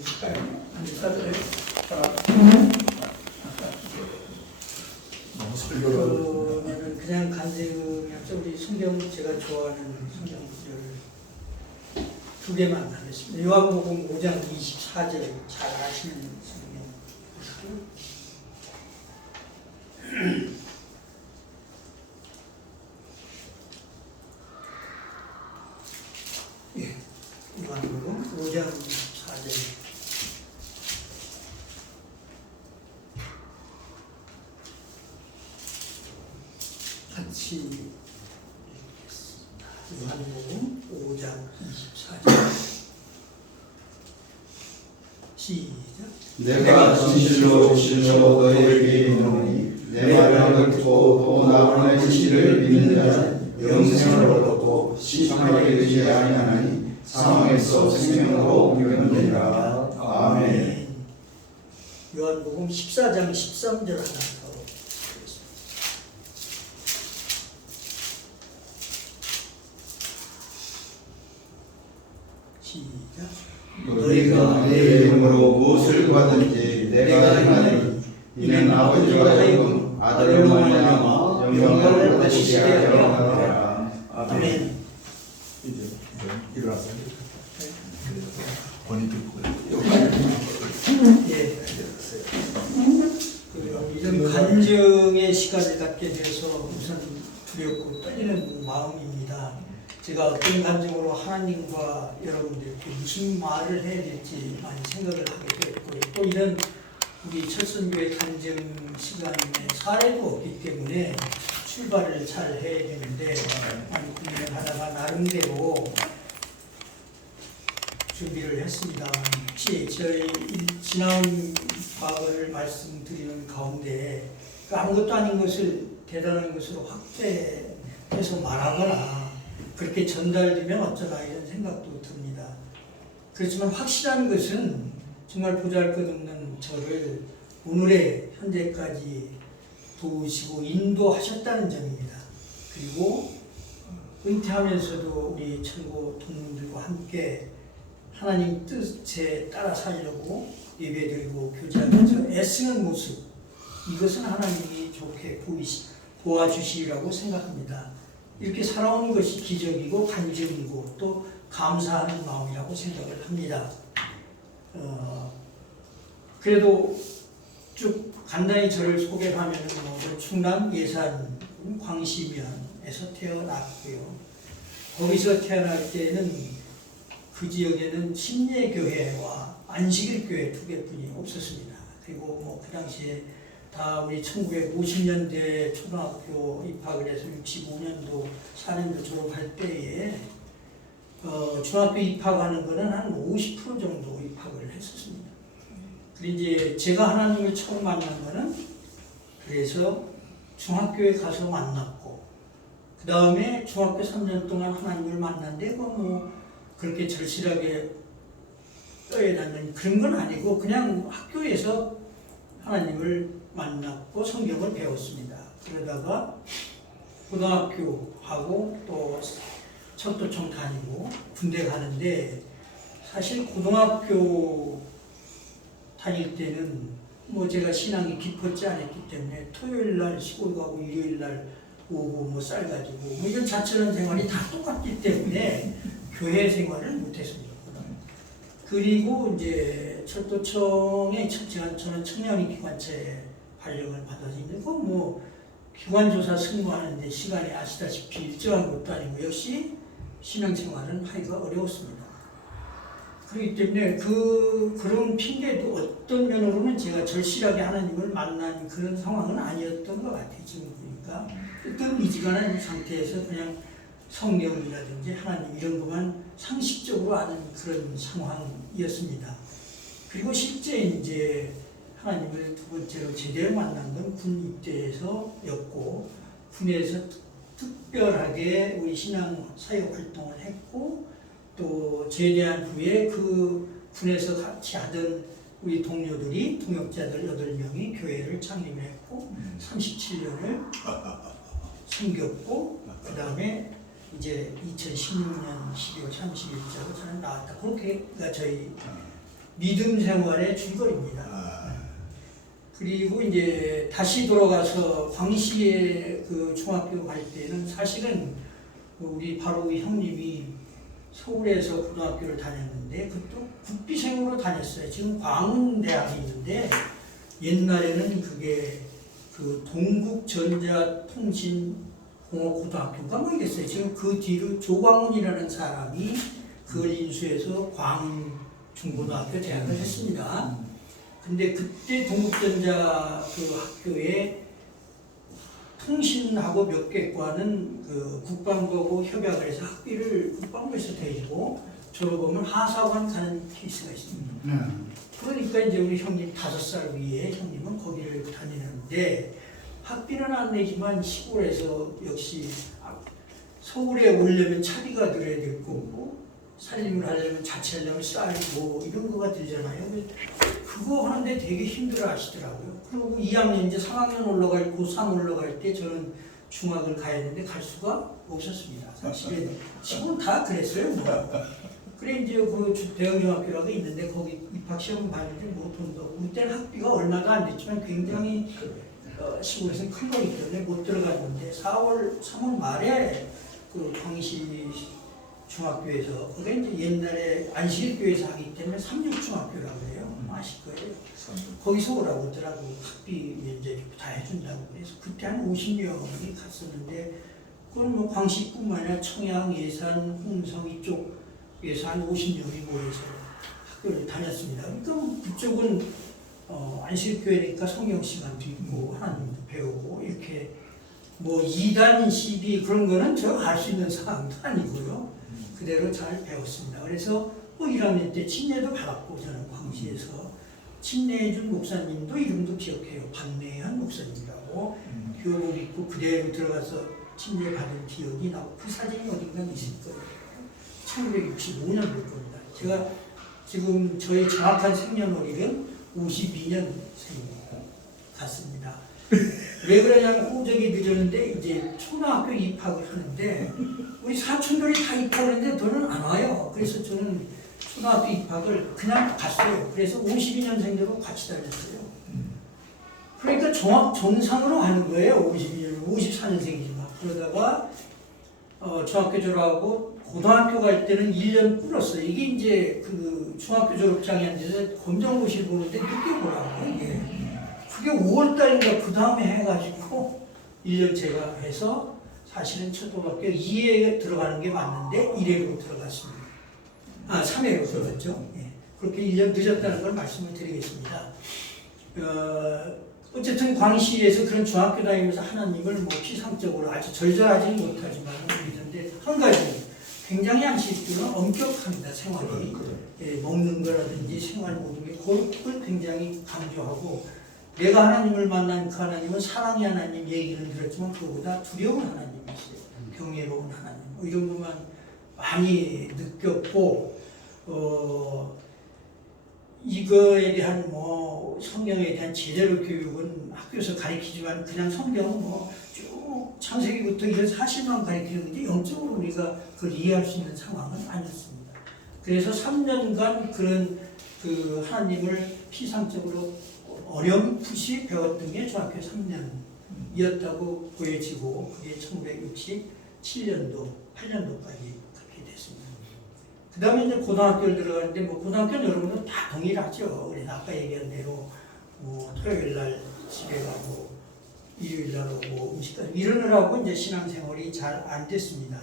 있을까요? 너무 설교를 그냥 간증해서 우리 성경 제가 좋아하는 성경 구절을 두 개만 하겠습니다. 요한복음 5장 24절 잘 아시는 성경 구절. 예, 요한복음 5장 24절. 같이 읽겠습니다. 요한복음 5장 24절 시작. 내가 진실로 진실로 너희에게 이르노니 내 말을 듣고 또 나 보내신 이를 믿는 자는 영생을 얻고 심판에 이르지 아니하나니 사망에서 생명으로 옮겨지느니라. 아멘. 요한복음 14장 13절 하나 더 읽겠습니다. 시작. 너희가 내 이름으로 무엇을 구하든지 내가 행하리니 이는 아버지가 하여금 아들로 말미암아 영광을 받으시게 하려 함이라. 아멘. 이제 일어나서 본인 듣고 예. 이런 간증의 시간을 갖게 돼서 우선 두렵고 떨리는 마음입니다. 제가 어떤 간증으로 하나님과 여러분들께 무슨 말을 해야 될지 많이 생각을 하게 됐고, 또 이런 우리 철선교회 간증 시간에 사례도 없기 때문에 출발을 잘 해야 되는데 많이 고민하다가 나름대로 준비를 했습니다. 혹시 저희 지나온 과거를 말씀드리는 가운데 아무것도 아닌 것을 대단한 것으로 확대해서 말하거나 그렇게 전달되면 어쩌나 이런 생각도 듭니다. 그렇지만 확실한 것은 정말 보잘것없는 저를 오늘의 현재까지 도우시고 인도하셨다는 점입니다. 그리고 은퇴하면서도 우리 철거 동문들과 함께 하나님 뜻에 따라 살려고 예배드리고 교제하면서 애쓰는 모습, 이것은 하나님이 좋게 보아주시리라고 생각합니다. 이렇게 살아오는 것이 기적이고 간증이고 또 감사하는 마음이라고 생각을 합니다. 그래도 쭉 간단히 저를 소개하면 충남 예산 광시면에서 태어났고요. 거기서 태어날 때는 그 지역에는 신예교회와 안식일교회 두 개뿐이 없었습니다. 그리고 그 당시에 다 우리 1950년대 초등학교 입학을 해서 65년도 4년도 졸업할 때에 중학교 입학하는 거는 한 50% 정도 입학을 했었습니다. 그리고 이제 제가 하나님을 처음 만난 거는 그래서 중학교에 가서 만났고, 그 다음에 중학교 3년 동안 하나님을 만났는데 그렇게 절실하게 떠해놨는 그런 건 아니고 그냥 학교에서 하나님을 만났고 성경을 배웠습니다. 그러다가 고등학교 하고 또 철도청 다니고 군대 가는데, 사실 고등학교 다닐 때는 제가 신앙이 깊었지 않았기 때문에 토요일 날 시골 가고 일요일 날 오고 쌀 가지고 이런 자처런 생활이 다 똑같기 때문에 교회 생활을 못했습니다. 그리고 이제 철도청에 저는 청년이 기관차에 발령을 받아서 있고 기관조사 승무하는데 시간이 아시다시피 일정한 것도 아니고 역시 신앙생활은 하기가 어려웠습니다. 그렇기 때문에 그런 핑계도 어떤 면으로는 제가 절실하게 하나님을 만난 그런 상황은 아니었던 것 같아요. 지금 보니까 어떤 미지근한 상태에서 그냥 성령이라든지 하나님 이런 것만 상식적으로 아는 그런 상황이었습니다. 그리고 실제 이제 하나님을 두 번째로 제대로 만난 건 군 입대에서였고, 군에서 특별하게 우리 신앙 사역 활동을 했고, 또 제대한 후에 그 군에서 같이 하던 우리 동료들이 동역자들 8명이 교회를 창립했고 37년을 섬겼고, 그 다음에 이제 2016년 12월 30일자로 저는 나왔다. 그렇게가 저희 믿음 생활의 줄거리입니다. 그리고 이제 다시 돌아가서 광시에 그 중학교 갈 때는 사실은 우리 바로 그 형님이 서울에서 고등학교를 다녔는데 그것도 국비생으로 다녔어요. 지금 광운대학이 있는데 옛날에는 그게 그 동국전자통신공업고등학교인가 뭐 이랬어요. 지금 그 뒤로 조광훈이라는 사람이 그걸 인수해서 광운중고등학교 대학을 했습니다. 근데 그때 동국전자 그 학교에 통신하고 몇 개과는 그 국방부하고 협약을 해서 학비를 국방부에서 대주고 졸업하면 하사관 가는 케이스가 있습니다. 그러니까 이제 우리 형님 5살 위에 형님은 거기를 다니는데 학비는 안 내지만 시골에서 역시 서울에 오려면 차비가 들어야 될 거고 살림을 하려면 자취하려면 쌀 뭐 이런 거가 들잖아요. 그거 하는데 되게 힘들어 하시더라고요. 그리고 2학년 이제 3학년 올라갈 고3 올라갈 때 저는 중학을 가야 했는데 갈 수가 없었습니다. 사실은 지금 다 그랬어요. 뭐. 그래 이제 그 대형중학교라고 있는데 거기 입학시험 봤는데 뭐 돈도 없고 그때는 학비가 얼마도 안 됐지만 굉장히 시골에서는 큰 거기 때문에 못 들어갔는데 3월 말에 그 광시 중학교에서 그게 이제 옛날에 안식교에서 하기 때문에 삼육중학교라고 해요. 아실 거예요. 거기서 오라고 하더라고. 학비 면제 다 해준다고. 그래서 그때 한 50명이 갔었는데 그건 뭐 광시뿐만 아니라 청양, 예산, 홍성 이쪽에서 한 50명이 모여서 학교를 다녔습니다. 그러니까 그쪽은 안식교회니까 성경 시간도 있고 하나님도 배우고 이렇게 뭐 2단, 12 그런 거는 제가 알 수 있는 사항도 아니고요. 그대로 잘 배웠습니다. 그래서 뭐 1학년 때 침례도 받았고 저는 광시에서 침례해준 목사님도 이름도 기억해요. 박내현 목사님이라고 교복 입고 그대로 들어가서 침례 받은 기억이 나고 그 사진이 어딘가 있을 거예요. 1965년 될 겁니다. 제가 지금 저희 정확한 생년월일은 52년생 같습니다. 왜 그러냐면 호적이 늦었는데 이제 초등학교 입학을 하는데 우리 사촌들이 다 입학하는데 저는 안 와요. 그래서 저는 초등학교 입학을 그냥 갔어요. 그래서 52년생대로 같이 다녔어요. 그러니까 정상으로 하는 거예요. 52년, 54년생이지만. 그러다가 중학교 졸업하고 고등학교 갈 때는 1년 불었어요. 이게 이제 그 중학교 졸업장이 안 돼서 검정고시를 보는데 늦게 보라고 이게. 그게 5월달인가 그 다음에 해가지고 1년 제가 해서 사실은 초등학교 2회에 들어가는 게 맞는데 1회로 들어갔습니다. 3회로 들어갔죠. 예. 그렇게 1년 늦었다는 걸 말씀을 드리겠습니다. 어쨌든 광시에서 그런 중학교 다니면서 하나님을 뭐 피상적으로 아주 절절하지는 못하지만 믿는데 한 가지 굉장히 안식교는 엄격합니다. 생활이. 예, 먹는 거라든지 생활 모든 게 그걸 굉장히 강조하고 내가 하나님을 만난 그 하나님은 사랑의 하나님 얘기를 들었지만 그거보다 두려운 하나님이세요. 경외로운 하나님. 뭐 이런 것만 많이 느꼈고 이거에 대한 뭐 성경에 대한 제대로 교육은 학교에서 가르치지만 그냥 성경은 뭐 쭉 창세기부터 이런 사실만 가르치는데 영적으로 우리가 그걸 이해할 수 있는 상황은 아니었습니다. 그래서 3년간 그런 그 하나님을 피상적으로 어렴풋이 배웠던 게 중학교 3년이었다고 보여지고 그게 1967년도, 8년도까지 그렇게 됐습니다. 그 다음에 이제 고등학교를 들어가는데 뭐 고등학교는 여러분은 다 동일하죠. 그래서 아까 얘기한 대로 뭐 토요일 날 집에 가고 일요일 날 오고 음식까지 이러느라고 이제 신앙생활이 잘 안 됐습니다.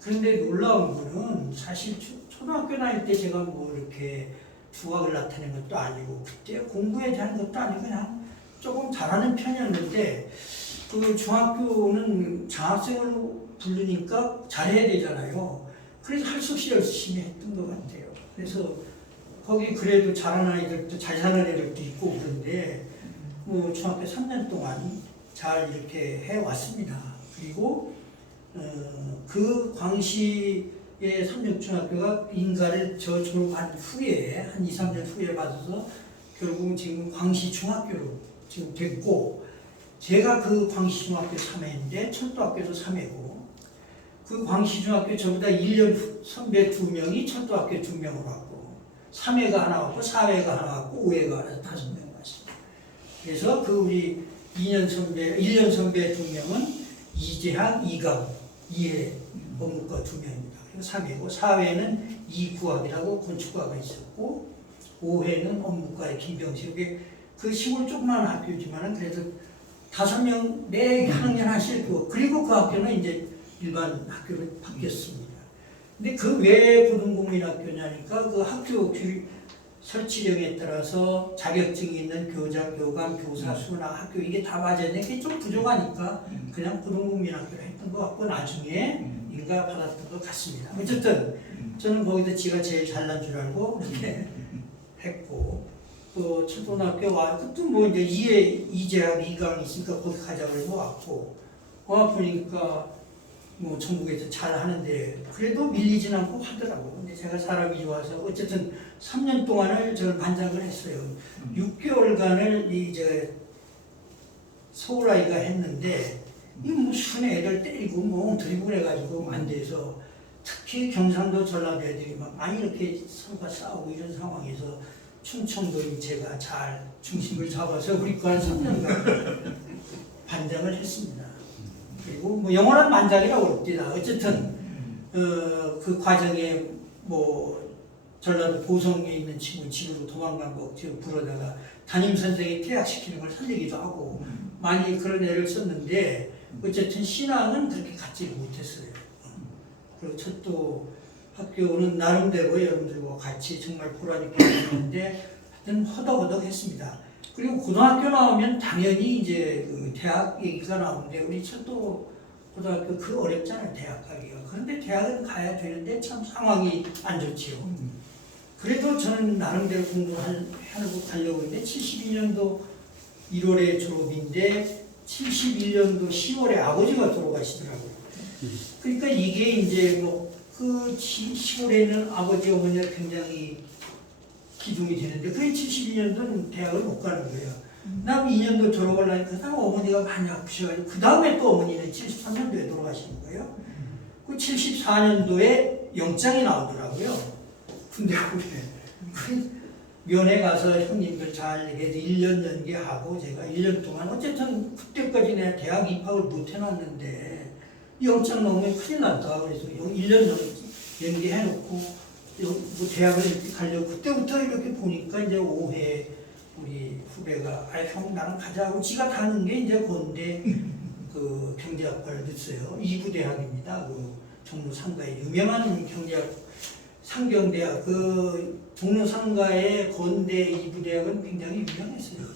그런데 놀라운 거는 사실 초등학교 다닐 때 제가 뭐 이렇게 두각을 나타낸 것도 아니고 그때 공부에 대한 것도 아니고 그냥 조금 잘하는 편이었는데 그 중학교는 장학생으로 부르니까 잘해야 되잖아요. 그래서 할 수 없이 열심히 했던 것 같아요. 그래서 거기 그래도 잘하는 아이들도 잘 사는 애들도 있고 그런데 뭐 중학교 3년 동안 잘 이렇게 해왔습니다. 그리고 그 광시의 삼육중학교가 인가를 저 졸업한 후에 한 2, 3년 후에 받아서 결국은 지금 광시중학교로 지금 됐고 제가 그 광시중학교 3회인데 철도학교도 3회고 그 광시중학교 저보다 1년 선배 2명이 철도학교 2명으로 왔고 3회가 하나 왔고 4회가 하나 왔고 5회가 하나 5명 왔습니다. 그래서 그 우리 1년 선배 2명은 이재학, 이강, 이해 법무과 2명입니다. 그리고 3회고 4회는 이구학이라고 건축과가 있었고 5회는 업무과의 김병식. 그 시골 조그마한 학교지만은 그래도 5명 매 학년 하실 거. 그리고 그 학교는 이제 일반 학교로 바뀌었습니다. 근데 그 왜 고등국민학교냐니까 그 학교 설치령에 따라서 자격증이 있는 교장, 교감, 교사 수나 학교 이게 다 맞아야 되는 게 좀 부족하니까 그냥 고등국민학교를 했던 것 같고 나중에 인가 받았던 것 같습니다. 어쨌든 저는 거기서 지가 제일 잘난 줄 알고 이렇게 했고 또 초등학교 와 그것도 뭐 이제 이재학, 이강 있으니까 거기 가자고 해서 왔고 와 보니까 뭐 전국에서 잘 하는데 그래도 밀리진 않고 하더라고. 근데 제가 사람이 좋아서 어쨌든 3년 동안을 저를 반장을 했어요. 6개월간을 이제 서울 아이가 했는데 이 무슨 애들 때리고 뭐 드리고 그래가지고 안 돼서 특히 경상도 전라도 애들이 막 많이 이렇게 서로가 싸우고 이런 상황에서 충청도인 제가 잘 중심을 잡아서 우리 거 한 3년간 반장을 했습니다. 그리고 뭐 영원한 반장이라고 그럽니다. 어쨌든 그 과정에 뭐 전라도 보성에 있는 친구 집으로 도망간 거 억지로 불어다가 담임 선생이 퇴학시키는 걸 살리기도 하고 많이 그런 애를 썼는데 어쨌든 신앙은 그렇게 갖지 못했어요. 그리고 첫 학교는 나름대로 여러분들과 같이 정말 보람있게 했는데 하여튼 허덕허덕했습니다. 그리고 고등학교 나오면 당연히 이제 그 대학 얘기가 나오는데 우리 첫도 고등학교 그 어렵잖아요. 대학 가기가. 그런데 대학은 가야 되는데 참 상황이 안 좋지요. 그래도 저는 나름대로 공부하고 가려고 했는데 72년도 1월에 졸업인데 71년도 10월에 아버지가 돌아가시더라고요. 그러니까 이게 이제 뭐 그 시골에는 아버지 어머니가 굉장히 기둥이 되는데 그게 72년도는 대학을 못 가는 거예요. 난 2년도 졸업을 하니까 그 어머니가 많이 아프셔가지고 그 다음에 또 어머니는 73년도에 돌아가시는 거예요. 그 74년도에 영장이 나오더라고요. 근데 그 면회 가서 형님들 잘 얘기해서 1년 연기하고 제가 1년 동안 어쨌든 그때까지 내가 대학 입학을 못 해놨는데 영장 나오면 큰일 났다. 그래서 1년 연기해놓고 뭐 대학을 이렇게 가려고 그때부터 이렇게 보니까 이제 5회 우리 후배가 형 나랑 가자고 지가 가는 게 이제 건대 그 경제학과를 넣었어요. 이부대학입니다. 그 종로 상가에 유명한 경제학 상경대학 그 종로 상가의 건대 이부대학은 굉장히 유명했어요.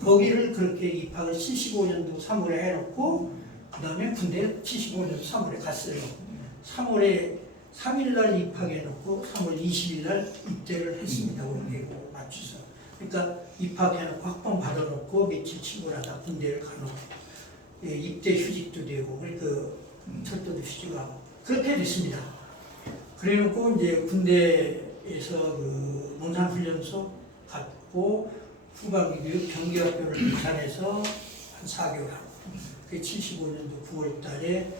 거기를 그렇게 입학을 75년도 3월에 해놓고 그 다음에 군대 75년도 3월에 갔어요. 3월에 3일날 입학해놓고 3월 20일날 입대를 했습니다. 우리 맞춰서. 그러니까 입학해놓고 학번 받아놓고 며칠 친구랑 다 군대를 가놓고 입대 휴직도 되고 그 철도도 휴직하고 그렇게 됐습니다. 그래놓고 이제 군대에서 그 농산훈련소 갔고 후반기 교육 경기학교를 부산에서 한 4개월 하고 그 75년도 9월 달에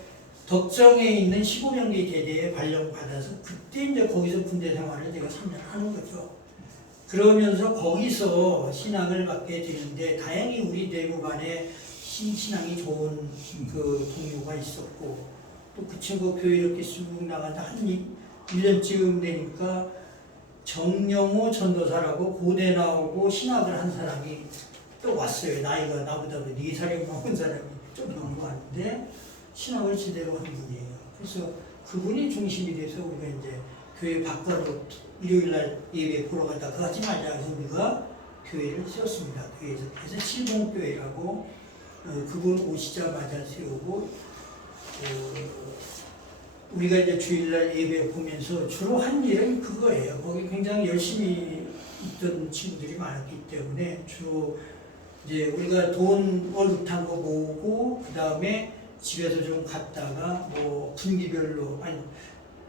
덕정에 있는 15명기 대대에 발령받아서 그때 이제 거기서 군대 생활을 제가 3년 하는 거죠. 그러면서 거기서 신앙을 받게 되는데 다행히 우리 내부반에 신앙이 좋은 그 동료가 있었고 또 그 친구 교회 이렇게 쑥 나가다 한 1년쯤 되니까 정영호 전도사라고 고대 나오고 신학을 한 사람이 또 왔어요. 나이가 나보다 4살이 먹은 사람이 좀 넘은 거 같은데 신학을 제대로 한 분이에요. 그래서 그분이 중심이 돼서 우리가 이제 교회 바깥으로 일요일날 예배 보러 갔다 그거 하지 말자 해서 우리가 교회를 세웠습니다. 그래서 칠봉교회라고 그분 오시자마자 세우고 우리가 이제 주일날 예배 보면서 주로 한 일은 그거예요. 거기 굉장히 열심히 있던 친구들이 많았기 때문에 주로 이제 우리가 돈 월급탄 거 모으고 그 다음에 집에서 좀 갔다가 뭐 분기별로 한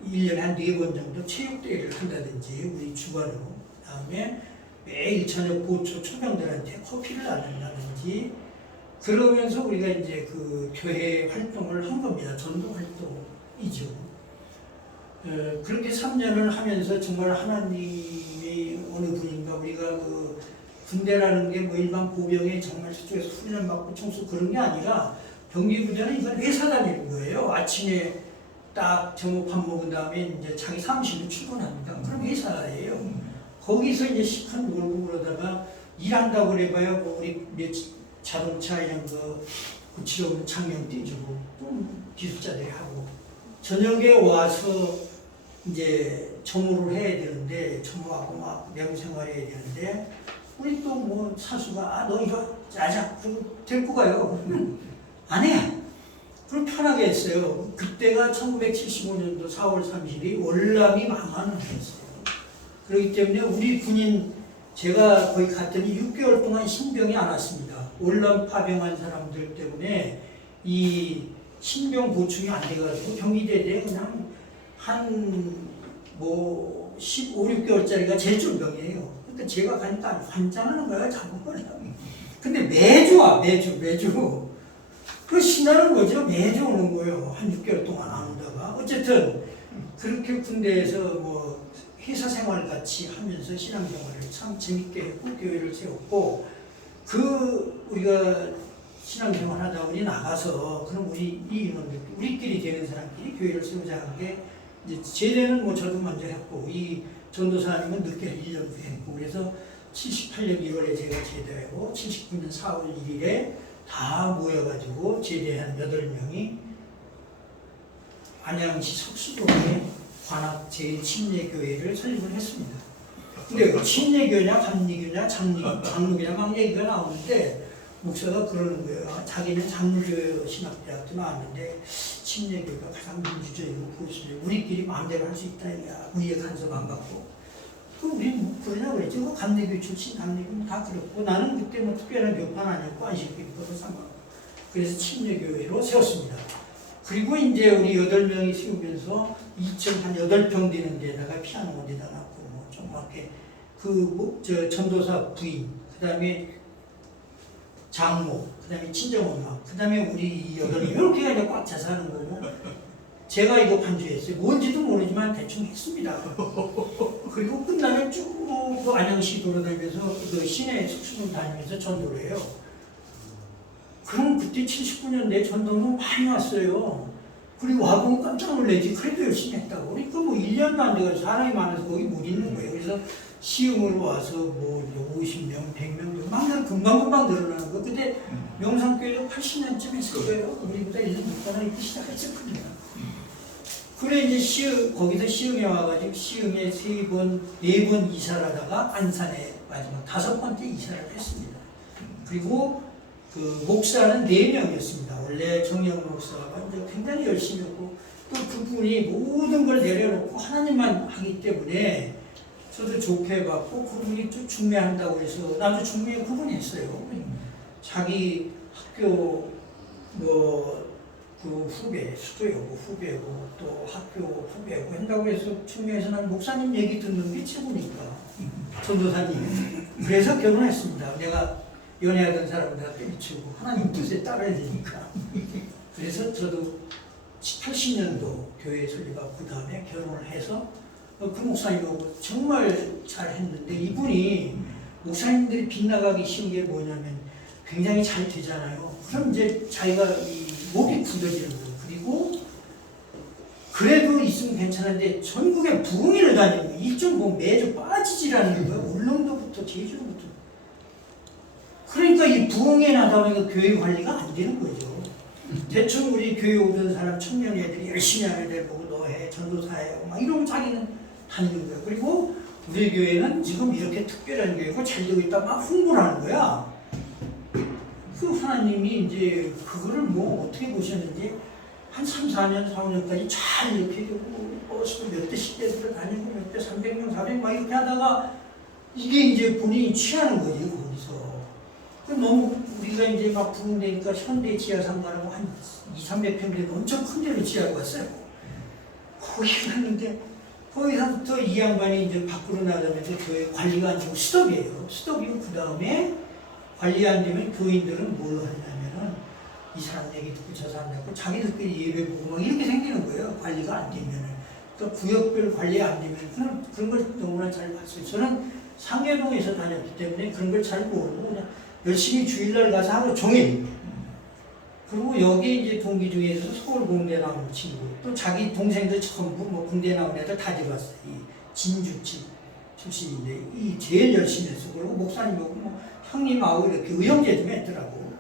1년에 한 4번 정도 체육대회를 한다든지 우리 주관으로 그 다음에 매일 저녁 고초 초병들한테 커피를 나눈다든지 그러면서 우리가 이제 그 교회 활동을 한 겁니다. 전도 활동이죠. 그렇게 3년을 하면서 정말 하나님이 어느 분인가 우리가 그 군대라는 게 뭐 일반 보병에 정말 저쪽에서 훈련을 받고 청소 그런 게 아니라 병기부대는 이건 회사 다니는 거예요. 아침에 딱 점호 밥 먹은 다음에 이제 자기 사무실로 출근합니다. 그럼 회사예요. 거기서 이제 시간 놀고 그러다가 일한다고 그래봐야 뭐 우리 자동차 이런 거 고치러 오는 장면 띄주고 또 기술자들이 하고 저녁에 와서 이제 점호를 해야 되는데 점호하고 막 명생활 해야 되는데 우리 또 뭐 사수가 너 이거 짜자 그리고 데리고 가요. 안 해. 그럼 편하게 했어요. 그때가 1975년도 4월 30일이 월남이 망하는 해였어요. 그렇기 때문에 우리 군인 제가 거기 갔더니 6개월 동안 신병이 안 왔습니다. 월남 파병한 사람들 때문에 이 신병 보충이 안 돼가지고 경기대에 그냥 한 뭐 15, 6개월짜리가 제줄병이에요. 그러니까 제가 가니까 환장하는 거야, 잡은 거야. 근데 매주 와, 매주. 그 신나는 거죠. 매주 오는 거예요. 한 6개월 동안 안 오다가. 어쨌든 그렇게 군대에서 뭐 회사 생활 같이 하면서 신앙생활을 참 재밌게 했고 교회를 세웠고 그 우리가 신앙생활 하다 보니 나가서 그럼 우리 이 인원들 우리끼리 되는 사람끼리 교회를 세우자 하는 게 이제 제대는 뭐 저도 먼저 했고 이 전도사님은 늦게 1년도 했고 그래서 78년 1월에 제가 제대하고 79년 4월 1일에 다 모여가지고 제대한 8명이 안양시 석수동에 관악 제7예교회를 설립을 했습니다. 근데 친예교냐, 감리교냐, 장로교냐 막 얘기가 나오는데 목사가 그러는 거예요. 자기는 장로교 신학대학도 나왔는데 친예교가 가장 민주적이고 보수적이고 우리끼리 마음대로 할 수 있다. 우리의 간섭 안 받고. 그럼 우리 뭐 그러냐 그랬지. 뭐 감리교 출신, 감리교 다 그렇고 나는 그때 뭐 특별한 교판 아니었고 안식교도 상관없고. 그래서 친예교회로 세웠습니다. 그리고 이제 우리 8명이 세우면서 2층 한 8평 되는 데다가 피아노 어디다 놨고 뭐 좀 이렇게 저 전도사 부인, 그 다음에 장모, 그 다음에 친정엄마, 그 다음에 우리 8명 이렇게 이제 꽉 차서 하는 거고 제가 이거 반주했어요. 뭔지도 모르지만 대충 했습니다. 그리고 끝나면 쭉 그 안양시 돌아다니면서 그 시내 숙소를 다니면서 전도를 해요. 그럼 그때 79년대 전도는 많이 왔어요. 그리고 와보면 깜짝 놀라지. 그래도 열심히 했다고. 그러니까 뭐 1년도 안 돼가지고 사람이 많아서 거기 못 있는 거예요. 그래서 시흥을 와서 뭐 50명, 100명, 막 금방금방 늘어나는 거. 그때 명상교회도 80년쯤 했을 거예요. 우리보다 1년 못가나 있기 시작했었거든요. 그래 이제 거기서 시흥에 와가지고 시흥에 3번, 4번 이사를 하다가 안산에 마지막 5번째 이사를 했습니다. 그리고 그 목사는 4명이었습니다. 원래 정영 목사가 이제 굉장히 열심히 했고 또 그분이 모든 걸 내려놓고 하나님만 하기 때문에 저도 좋게 봤고 그분이 또 중매한다고 해서 나도 중매 그분이 했어요. 자기 학교 뭐 그 후배, 수도여고 후배고 또 학교 후배고 한다고 해서 중매해서 난 목사님 얘기 듣는 게 최고니까 전도사님. 그래서 결혼했습니다. 내가 연애하던 사람들 때려치우고 하나님 뜻에 따라야 되니까. 그래서 저도 80년도 교회 설립하고 그 다음에 결혼을 해서 그 목사님하고 정말 잘했는데 이분이 목사님들이 빗나가기 쉬운 게 뭐냐면 굉장히 잘 되잖아요. 그럼 이제 자기가 이 목이 굳어지는 거예요. 그리고 그래도 있으면 괜찮은데 전국에 부흥회를 다니는 거예요. 이쪽 뭐 매주 빠지지라는 거예요. 울릉도부터 제주도부터. 그러니까 이 부흥회 나다 보니까 교회 관리가 안 되는 거죠. 대충 우리 교회 오던 사람 청년 애들이 열심히 하는 애들 보고 너 해, 전도사해 막 이러면 자기는 다니는 거야. 그리고 우리 교회는 지금 이렇게 특별한 교회고 잘 되고 있다 막 홍보를 하는 거야. 그 하나님이 이제 그거를 뭐 어떻게 보셨는지 한 3, 4년, 4, 5년까지 잘 이렇게 되고 버스도 몇 대씩 대들어 다니고 몇 대 300명, 400명 막 이렇게 하다가 이게 이제 본인이 취하는 거지 거기서. 너무 우리가 이제 막 부흥되니까 현대 지하상가라고 한 2, 300평 되는 엄청 큰 데로 지하고 왔어요. 거기 갔는데 거기서부터 이 양반이 이제 밖으로 나가면서 교회 관리가 안 되고 스톱이에요. 스톱이고 그 다음에 관리 안 되면 교인들은 뭘 하냐면은 이 사람 얘기 듣고 저 사람 듣고 자기들끼리 예배 보고 막 이렇게 생기는 거예요. 관리가 안 되면은. 그러니까 구역별 관리 안 되면 그런 걸 너무나 잘 봤어요. 저는 상계동에서 다녔기 때문에 그런 걸 잘 모르고 그냥 열심히 주일날 가서 하루 종일. 그리고 여기 이제 동기 중에서 서울 공대 나온 친구, 또 자기 동생들 전부 뭐 공대 나온 애들 다 들어왔어요. 이 진주집 출신인데 이 제일 열심히 했어. 그리고 목사님하고 뭐 형님하고 이렇게 의형제 좀 했더라고.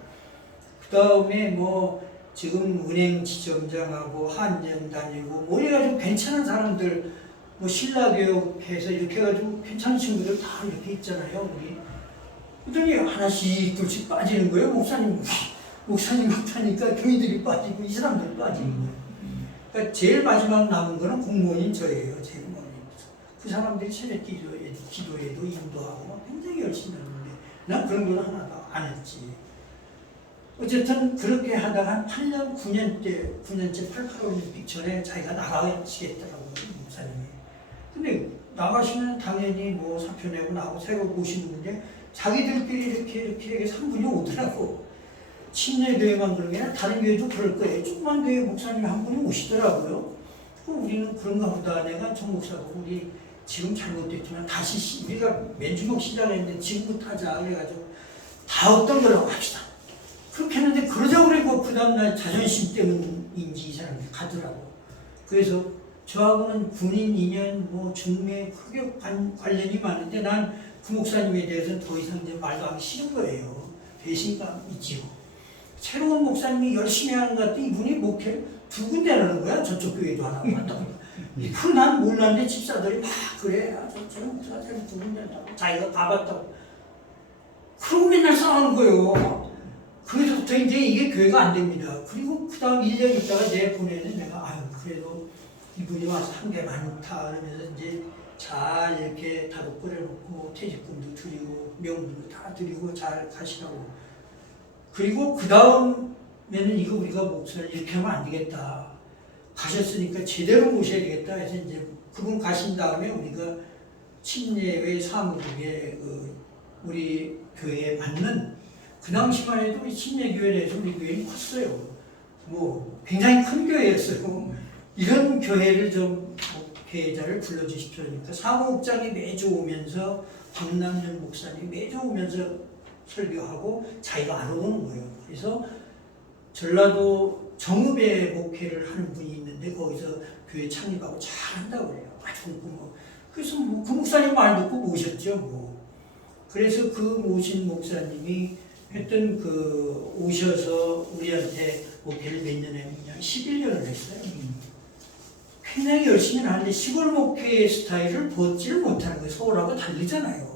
그 다음에 뭐 지금 은행 지점장하고 한전 다니고 뭐 이래가지고 괜찮은 사람들 뭐 신라교육해서 이렇게 해가지고 괜찮은 친구들 다 이렇게 있잖아요. 우리 그랬더니 하나씩 둘씩 빠지는 거예요. 목사님 못하니까 교인들이 빠지고 이 사람들이 빠지는 거예요. 그러니까 제일 마지막 남은 거는 공무원인 저예요. 제일 머리. 그 사람들이 새벽 기도에도 인도하고 막 굉장히 열심히 하는데 난 그런 건 하나도 안 했지. 어쨌든 그렇게 하다가 한 8년, 9년째 88올림픽 전에 자기가 나가시겠더라고요, 목사님이. 근데 나가시면 당연히 뭐 사표 내고 나하고 새로 오시는데 자기들끼리 이렇게 3분이 오더라고. 침례교회만 그런 게 아니라 다른 교회도 그럴 거예요. 조그만 교회 목사님 한 분이 오시더라고요. 우리는 그런가 보다. 내가 정 목사고 우리 지금 잘못됐지만 다시 우리가 맨주먹 시작했는데 지금부터 하자. 그래가지고 다 없던 걸로 합시다. 그렇게 했는데 그러자고 그러고 그 다음날 자존심 때문인지 이 사람이 가더라고. 그래서 저하고는 군인 인연, 뭐 중매, 흑역 관련이 많은데 난 그 목사님에 대해서는 더 이상 이제 말도 하기 싫은 거예요. 배신감 있지요. 새로운 목사님이 열심히 하는 것 같더니 이분이 목회 2군데라는 거야. 저쪽 교회도 하나 맞다고. 그건 난 몰랐는데 집사들이 막 그래. 저는 목사가 2군데라고. 자기가 가봤다고. 그러고 맨날 싸우는 거예요. 그래서부터 이제 이게 교회가 안 됩니다. 그리고 그 다음 1년 있다가 내 보내는 내가 아유 그래도 이분이 와서 한 게 많다 그러면서 이제 잘 이렇게 다도 끓여놓고 퇴직금도 드리고 명분도 다 드리고 잘 가시라고. 그리고 그 다음에는 이거 우리가 목사를 이렇게 하면 안 되겠다. 가셨으니까 제대로 모셔야 되겠다 해서 이제 그분 가신 다음에 우리가 침례회 사무국에 우리 교회에 맞는 그 당시만 해도 우리 침례교회 내에서 우리 교회는 컸어요. 뭐 굉장히 큰 교회였어요. 이런 교회를 좀 교회자를 불러주십시오. 그러니까 사무국장이 매주 오면서 박남준 목사님이 매주 오면서 설교하고 자기가 알아보는 거예요. 그래서 전라도 정읍에 목회를 하는 분이 있는데 거기서 교회 창립하고 잘한다고 그래요. 아주 뭐 그래서 뭐 그 목사님 말 듣고 모셨죠. 뭐 그래서 그 모신 목사님이 했던 그 오셔서 우리한테 목회를 몇 년 했냐 11년을 했어요. 굉장히 열심히 하는데 시골 목회의 스타일을 벗지를 못하는 거예요. 서울하고 다르잖아요.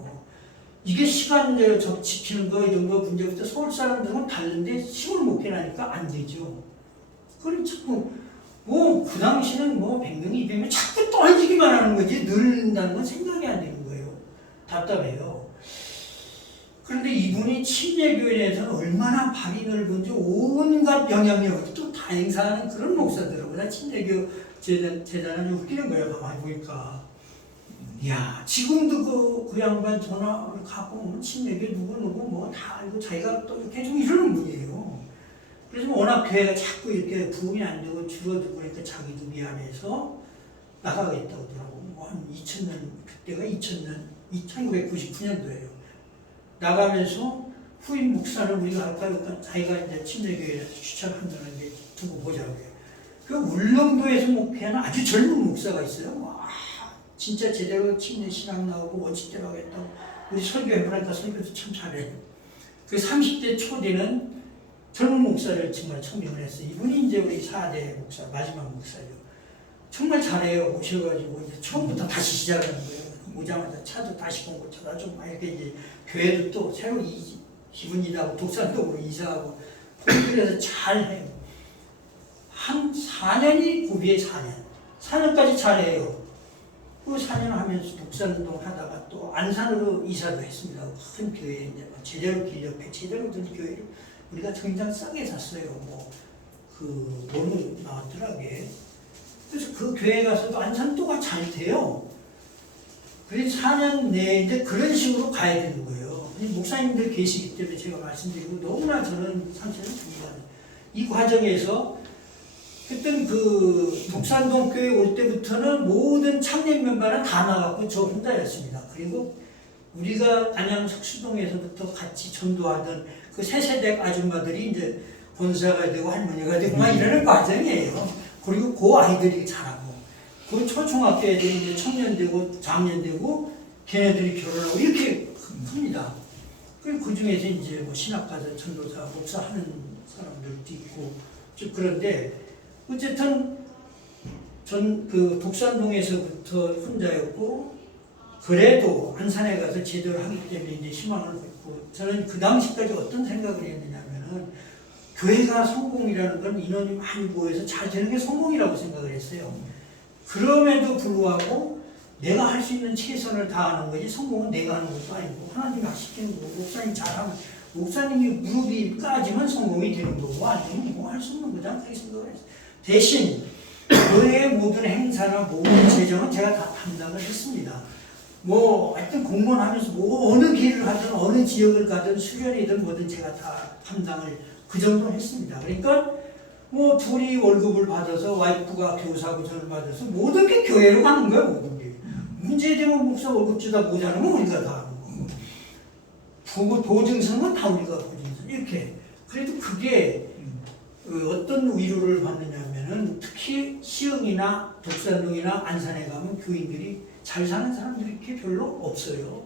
이게 시간 지키는 거 이런 거 문제부터 서울 사람들은 다른데 시골 목회라니까 안 되죠. 그럼 자꾸 뭐 그 당시는 뭐 100명이 200명 자꾸 떨어지기만 하는 거지 늘린다는 건 생각이 안 되는 거예요. 답답해요. 그런데 이분이 침례교회에 대해서는 얼마나 발이 넓은지 온갖 영향력을 또 다 행사하는 그런 목사들하고 침례교 재단은 웃기는 거예요. 가만히 보니까. 이야, 지금도 그 양반 전화를 갖고 침례교 누구 뭐 다 알고 자기가 또 이렇게 좀 이러는 분이에요. 그래서 워낙 교회가 자꾸 이렇게 부흥이 안 되고 줄어들고 그러니까 자기도 미안해서 나가겠다고 하더라고. 뭐 한 2000년, 그때가 1999년도예요. 나가면서 후임 목사를 우리가 할까 그러니까 자기가 이제 침례교회에서 추천한다는 게 두고 보자고요. 그 울릉도에서 목회하는 아주 젊은 목사가 있어요. 와, 진짜 제대로 침례 신앙 나오고 멋지대로 하겠다고. 우리 설교해보니까 설교도 참 잘해요. 그 30대 초되는 젊은 목사를 정말 청명을 했어요. 이분이 이제 우리 4대 목사, 마지막 목사예요. 정말 잘해요. 오셔가지고 이제 처음부터 다시 시작하는 거예요. 오자마자 차도 다시 공고 찾아주고 막 이렇게 이제 교회도 또 새로 기분이라고 독산동으로 이사하고 그래서 잘해요. 한 4년이 고비의 4년까지 잘해요. 그 4년 하면서 독산동 하다가 또 안산으로 이사도 했습니다. 큰 교회에 이제 제대로 길렵해 제대로 된 교회를 우리가 굉장히 싸게 샀어요. 뭐 그 원로 나왔더라고요. 그래서 그 교회 가서도 안산도가 잘 돼요. 그래서 4년 내에 이제 그런 식으로 가야 되는 거예요. 목사님들 계시기 때문에 제가 말씀드리고 너무나 저는 상처를 줍니다. 이 과정에서 그때 그 독산동 교회 올 때부터는 모든 참여 멤버는 다 나갔고 저 혼자였습니다. 그리고 우리가 안양 석수동에서부터 같이 전도하던 그 세 세대 아줌마들이 이제 권사가 되고 할머니가 되고 막 이러는 과정이에요. 그리고 그 아이들이 자라고 그 초중학교 애들이 이제 청년 되고 장년 되고 걔네들이 결혼하고 이렇게 큽니다. 그 중에서 이제 뭐 신학 가서 전도사 목사 하는 사람들도 있고 쭉 그런데 어쨌든 전 그 독산동에서부터 혼자였고 그래도 안산에 가서 제대로 하기 때문에 이제 희망을 갖고 저는 그 당시까지 어떤 생각을 했느냐면은 교회가 성공이라는 건 인원이 많이 모여서 잘 되는 게 성공이라고 생각을 했어요. 그럼에도 불구하고 내가 할 수 있는 최선을 다하는 거지 성공은 내가 하는 것도 아니고 하나님이 시키는 거고 목사님 잘하면 목사님이 무릎이 까지면 성공이 되는 거고 아니면 뭐 할 수 없는 거잖아 그렇게 생각을 했어요. 대신 교회의 모든 행사나 모든 재정은 제가 다 담당을 했습니다. 뭐 하여튼 공무원하면서 뭐 어느 길을 하든 어느 지역을 가든 수련이든 뭐든 제가 다 담당을 그 정도 했습니다. 그러니까 뭐 둘이 월급을 받아서 와이프가 교사고 저를 받아서 모든 게 교회로 가는 거예요. 모든 게. 문제되면 목사 월급 주다 모자라면 우리가 다 하는 거고 부부 보증서는 다 우리가 보증서 이렇게. 그래도 그게 어떤 위로를 받느냐면은 특히 시흥이나 독산동이나 안산에 가면 교인들이 잘 사는 사람들이 이렇게 별로 없어요.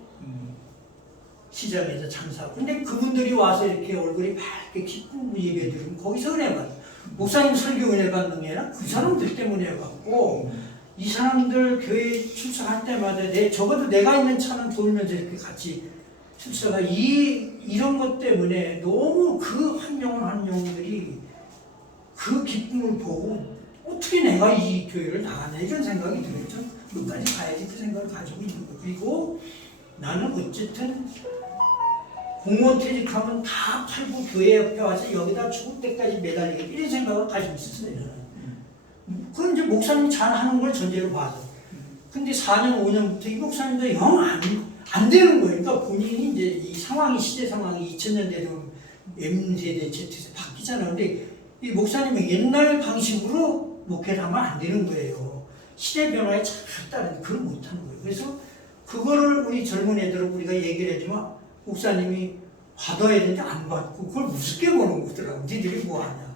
시장에서 장사하고. 근데 그분들이 와서 이렇게 얼굴이 밝게 기쁜 예배 드리면 거기서 은혜 받아요. 목사님 설교 은혜 받는 게 아니라 그 사람들 때문에 받고 이 사람들 교회 출석할 때마다 적어도 내가 있는 차는 돌면서 이렇게 같이 출석하 이런 것 때문에 너무 그 한 영혼들이 그 기쁨을 보고 어떻게 내가 이 교회를 나가냐 이런 생각이 들었죠. 끝까지 가야지 그 생각을 가지고 있는 거예요. 그리고 나는 어쨌든 공무원 퇴직하면 다 팔고 교회 옆에 와서 여기다 죽을 때까지 매달리겠다 이런 생각을 가지고 있었어요. 그건 이제 목사님이 잘하는 걸 전제로 봐서. 근데 4년 5년부터 이 목사님도 영 안 되는 거예요. 그러니까 본인이 이제 이 상황이 시대 상황이 2000년대 되면 M세대 Z세대 바뀌잖아요. 근데 이 목사님은 옛날 방식으로 목회를 하면 안 되는 거예요. 시대 변화에 잘 따른 그걸 못하는 거예요. 그래서 그거를 우리 젊은 애들은 우리가 얘기를 해주면 목사님이 받아야 되는데 안 받고 그걸 우습게 보는 거더라고. 니들이 뭐 하냐.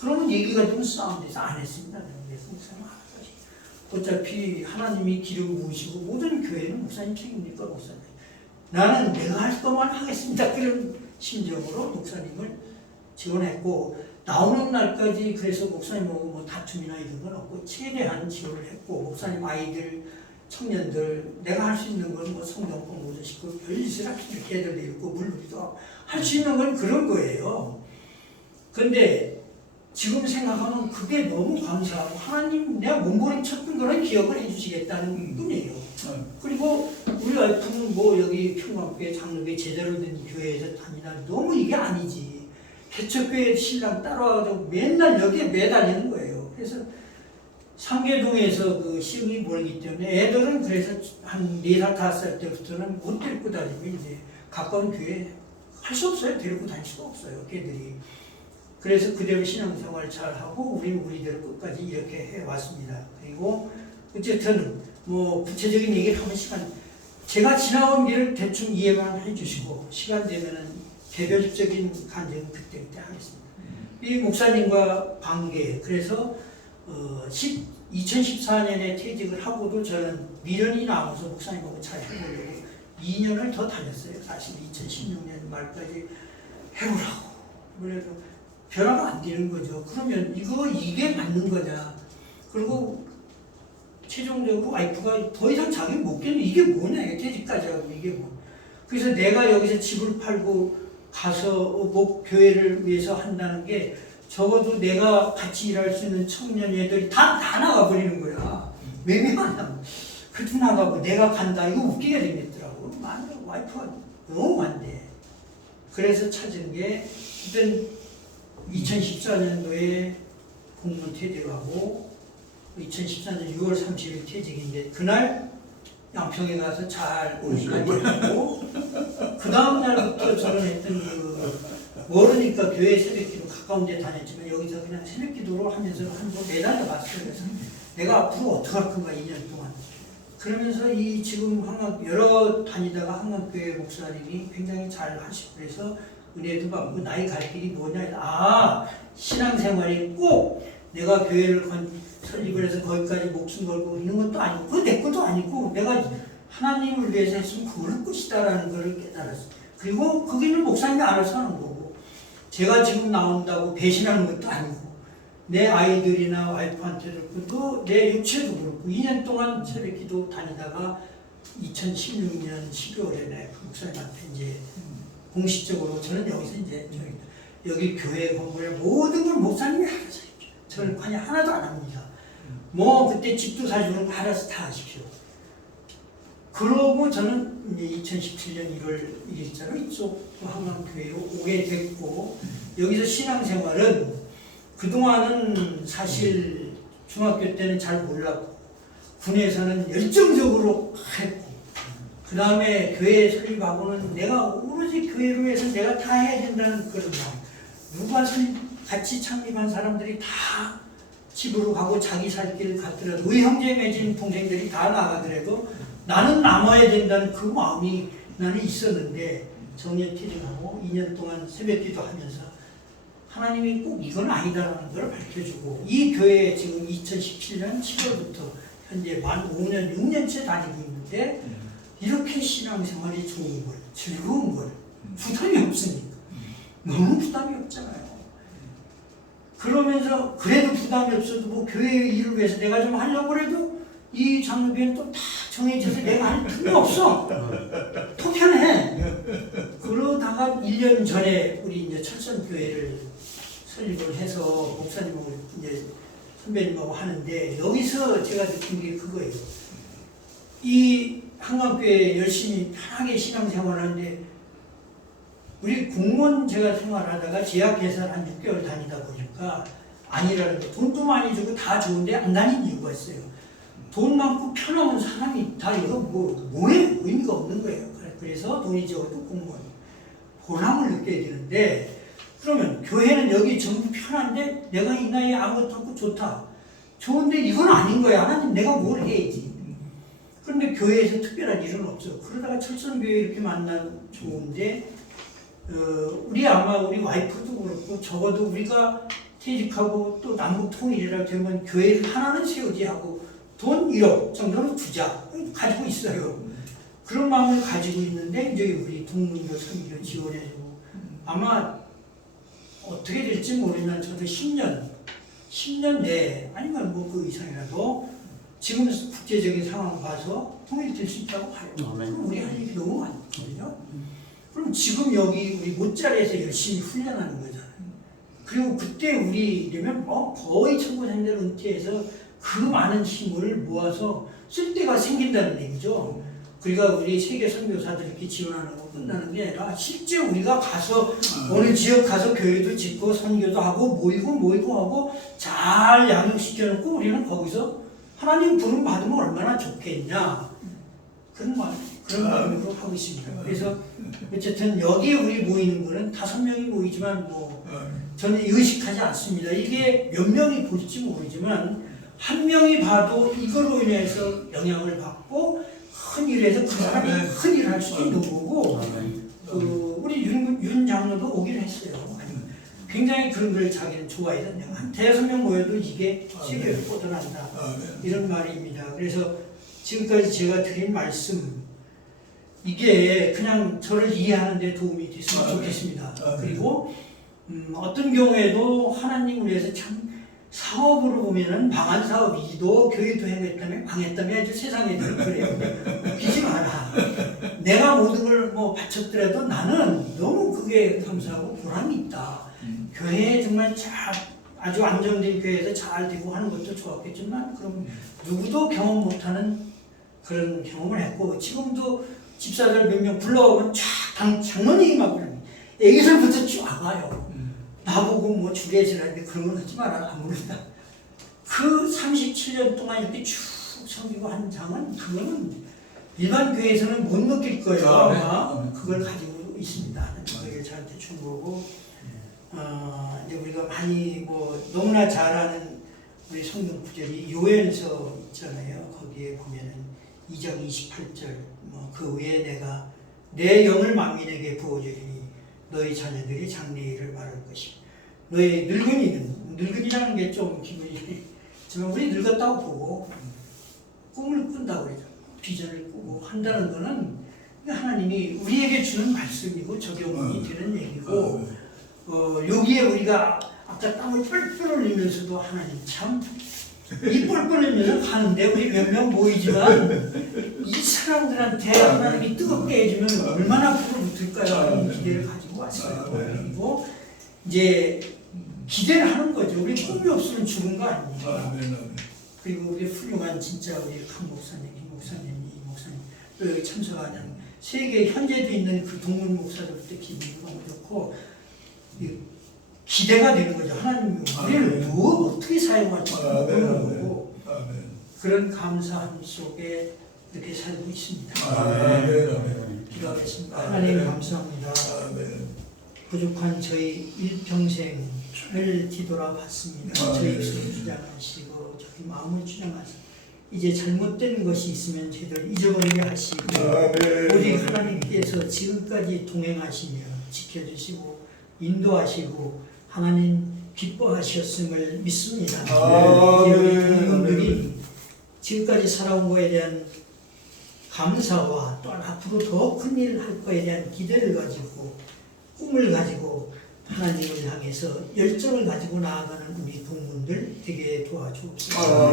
그러면 얘기가 좀 싸움돼서 안 했습니다. 그래서 목사님 알아서 어차피 하나님이 기름 부으시고 모든 교회는 목사님 책임니까 목사님. 나는 내가 할 것만 하겠습니다. 그런 심정으로 목사님을 지원했고 나오는 날까지 그래서 목사님하고 뭐 다툼이나 이런 건 없고 최대한 지원을 했고 목사님 아이들 청년들 내가 할 수 있는 건 뭐 성경 공부도 시키고 별짓을 이렇게 애들 읽고 물놀이도 할 수 있는 건 그런 거예요. 근데 지금 생각하면 그게 너무 감사하고 하나님 내가 몸부림쳤던 거는 기억을 해주시겠다는 뿐이에요. 그리고 우리 와이프는 뭐 여기 평강교회 장로교회 제대로 된 교회에서 다니다 너무 이게 아니지. 개척교회 신랑 따라와가지고 맨날 여기에 매달리는 거예요. 그래서 상계동에서 그 시흥이 멀기 때문에 애들은 그래서 한 4살, 5살 때부터는 못 데리고 다니고 이제 가까운 교회 할 수 없어요. 데리고 다닐 수가 없어요. 걔들이. 그래서 그대로 신앙생활 잘하고 우리대로 끝까지 이렇게 해왔습니다. 그리고 어쨌든 뭐 구체적인 얘기를 하면 제가 지나온 길을 대충 이해만 해주시고 시간 되면은 개별적인 간증은 그때 하겠습니다. 이 목사님과 관계 그래서 2014년에 퇴직을 하고도 저는 미련이 남아서 목사님하고 잘 해보려고 2년을 더 다녔어요. 사실 2016년 말까지 해보라고. 그래도 변화가 안 되는 거죠. 그러면 이게 맞는 거냐. 그리고 최종적으로 와이프가 더 이상 자기 못 견뎌. 이게 뭐냐. 퇴직까지 하고 이게 뭐. 그래서 내가 여기서 집을 팔고 가서 교회를 위해서 한다는 게 적어도 내가 같이 일할 수 있는 청년 애들이 다 나가버리는 거야. 매매하냐. 그래도 나가고 내가 간다. 이거 웃기게 생겼더라고. 와이프가 너무 안 돼. 그래서 찾은 게 일단 2014년도에 공무원 퇴직을 하고 2014년 6월 30일 퇴직인데 그날 양평에 가서 잘 오시고 그 다음 날부터 저는 했던 모르니까 교회 새벽기도 가까운 데 다녔지만 여기서 그냥 새벽 기도로 하면서 한번 매달려 봤어요. 그래서 내가 앞으로 어떻게 할 건가 2년 동안. 그러면서 이 지금 여러 다니다가 한강교회 목사님이 굉장히 잘 하시고 그래서 은혜도 받고 나의 갈 길이 뭐냐. 신앙생활이 꼭 내가 교회를 설립을 해서 거기까지 목숨 걸고 있는 것도 아니고 그건 내 것도 아니고 내가 하나님을 위해서 했으면 그럴 것이다라는 것을 깨달았어요. 그리고 거기는 목사님이 알아서 하는 거고 제가 지금 나온다고 배신하는 것도 아니고 내 아이들이나 와이프한테도 내 육체도 그렇고 2년 동안 새벽기도 다니다가 2016년 12월에 그 목사님한테 이제 공식적으로 저는 여기서 이제 여기 교회 건물에 모든 걸 목사님이 알아서 해줘. 저는 관여 하나도 안 합니다. 뭐 그때 집도 사주는 거 알아서 다 하십시오. 그러고 저는 이제 2017년 1월 1일자로 이쪽 한강교회로 오게 됐고 여기서 신앙생활은 그동안은 사실 중학교 때는 잘 몰랐고 군에서는 열정적으로 했고 그 다음에 교회 설립하고는 내가 오로지 교회로 해서 내가 다 해야 된다는 그런 마음. 누가 같이 창립한 사람들이 다 집으로 가고 자기 살 길을 갔더라도 우리 형제 맺은 동생들이 다 나가더라도 나는 남아야 된다는 그 마음이 나는 있었는데 정년퇴직하고 2년 동안 새벽기도 하면서 하나님이 꼭 이건 아니다라는 걸 밝혀주고 이 교회에 지금 2017년 7월부터 현재 만 5년, 6년째 다니고 있는데 이렇게 신앙생활이 좋은 걸, 즐거운 걸, 부담이 없으니까 너무 부담이 없잖아요. 그러면서 그래도 부담이 없어도 뭐 교회 일을 위해서 내가 좀 하려고 해도 이 장로비는 또 다 정해져서 내가 할 틈이 없어. 더 편해. 그러다가 1년 전에 우리 이제 철선교회를 설립을 해서 목사님하고 이제 선배님하고 하는데 여기서 제가 느낀 게 그거예요. 이 한강교회 열심히 편하게 신앙생활을 하는데 우리 공무원 제가 생활하다가 제약회사를 한 6개월 다니다 보니까 아니라는 거 돈도 많이 주고 다 좋은데 안 다닌 이유가 있어요. 돈 많고 편하면 사람이 다 이거 뭐에 의미가 없는 거예요. 그래서 돈이 적어도 공무원 보람을 느껴야 되는데 그러면 교회는 여기 전부 편한데 내가 이 나이에 아무것도 없고 좋다. 좋은데 이건 아닌 거야. 하나님 내가 뭘 해야지. 그런데 교회에서 특별한 일은 없어. 그러다가 철선교회 이렇게 만나면 좋은데 우리 아마 우리 와이프도 그렇고 적어도 우리가 퇴직하고 또 남북 통일이라 되면 교회를 하나는 세우지 하고 돈 1억 정도는 투자 가지고 있어요. 그런 마음을 가지고 있는데 이제 우리 동문교 선교 지원해주고 아마 어떻게 될지 모르지만 저도 10년 내에 아니면 뭐 그 이상이라도 지금 국제적인 상황 봐서 통일될 수 있다고 봐요. 그럼 우리 할 일이 너무 많거든요. 그럼 지금 여기 우리 못자리에서 열심히 훈련하는 거잖아요. 그리고 그때 우리라면 거의 청구생들 은퇴해서 그 많은 힘을 모아서 쓸 데가 생긴다는 얘기죠. 그러니까 우리 세계 선교사들 이렇게 지원하는 거 끝나는 게 아니라 실제 우리가 가서 어느 지역 가서 교회도 짓고 선교도 하고 모이고 하고 잘 양육시켜 놓고 우리는 거기서 하나님 부름 받으면 얼마나 좋겠냐 그런 마음으로 하고 있습니다. 그래서 어쨌든 여기 우리 모이는 거는 5명이 모이지만 뭐 저는 의식하지 않습니다. 이게 몇 명이 볼지 모르지만 한 명이 봐도 이거로 인해서 영향을 받고 큰 일에서 그 사람이 큰 일을 할 수도 있는 거고 우리 윤 장로도 오기로 했어요. 굉장히 그런 걸 자기는 좋아해서 한 5명 모여도 이게 세계를 뻗어난다 이런 말입니다. 그래서 지금까지 제가 드린 말씀 이게 그냥 저를 이해하는 데 도움이 됐으면 좋겠습니다. 그리고 어떤 경우에도 하나님을 위해서 참 사업으로 보면은 망한 사업이도 교회도 해냈다며 망했다며 아주 세상에도 그래요. 웃기지 마라. 내가 모든 걸 뭐 바쳤더라도 나는 너무 그게 감사하고 보람이 있다. 교회에 정말 아주 안정된 교회에서 잘 되고 하는 것도 좋았겠지만 그럼 누구도 경험 못하는 그런 경험을 했고 지금도 집사들 몇 명 불러오면 장로님이 막 그러니 애기들부터 쫙 와요. 나보고 뭐 주례질하는데 그런 건 하지 마라 아무렇다. 그 37년 동안 이렇게 쭉 섬기고 한 장은 그거는 일반 교회에서는 못 느낄 거예요. 아마 그걸 가지고 있습니다. 그걸 저한테 준 거고 이제 우리가 많이 뭐 너무나 잘 아는 우리 성경 구절이 요엘서 있잖아요. 거기에 보면은 2장 28절 뭐 그 후에 내가 내 영을 만민에게 부어주리니 너희 자녀들이 장래일을 말할 것이고 너희 늙은이라는 게 좀 기분이 지금 우리 늙었다고 보고 꿈을 꾼다고 그러죠. 비전을 꾸고 한다는 거는 하나님이 우리에게 주는 말씀이고 적용이 되는 얘기고 여기에 우리가 아까 땀을 뻘뻘 흘리면서도 하나님 참 이 뻘뻘 흘리면서 가는데 우리 몇 명 모이지만 이 사람들한테 하나님이 뜨겁게 해주면 얼마나 불어붙을까요? 하는 기대를 가지고 왔어요. 그리고 이제 기대를 하는 거죠. 우리 꿈이 없으면 죽은 거 아닙니까? 그리고 우리 훌륭한 진짜 우리 강 목사님, 김 목사님, 이 목사님 또 여기 참석하는 세계 현재도 있는 그 동문 목사들도 기분이 너무 좋고 기대가 되는 거죠. 하나님이 우리를 어떻게 사용할지 모르는 거고 그런 감사함 속에 이렇게 살고 있습니다. 기도하겠습니다. 하나님 감사합니다. 부족한 저희 일평생을 뒤돌아봤습니다. 저희 입술을 주장하시고 저희 마음을 주장하시고 이제 잘못된 것이 있으면 저희들 잊어버리게 하시고 오직 하나님께서 지금까지 동행하시며 지켜주시고 인도하시고 하나님 기뻐하셨음을 믿습니다. 우리 동료들이 지금까지 살아온 것에 대한 감사와 또 앞으로 더 큰 일을 할 것에 대한 기대를 가지고 꿈을 가지고 하나님을 향해서 열정을 가지고 나아가는 우리 동문들 되게 도와주옵소서.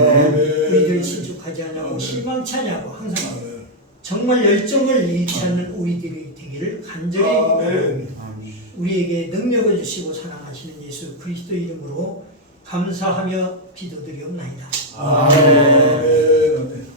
우리들 실족하지 않냐고 실망치 않냐고 항상 정말 열정을 잃지 않는 우리들이 되기를 간절히 우리에게 능력을 주시고 사랑하시는 예수 그리스도 이름으로 감사하며 기도드리옵나이다. 아멘.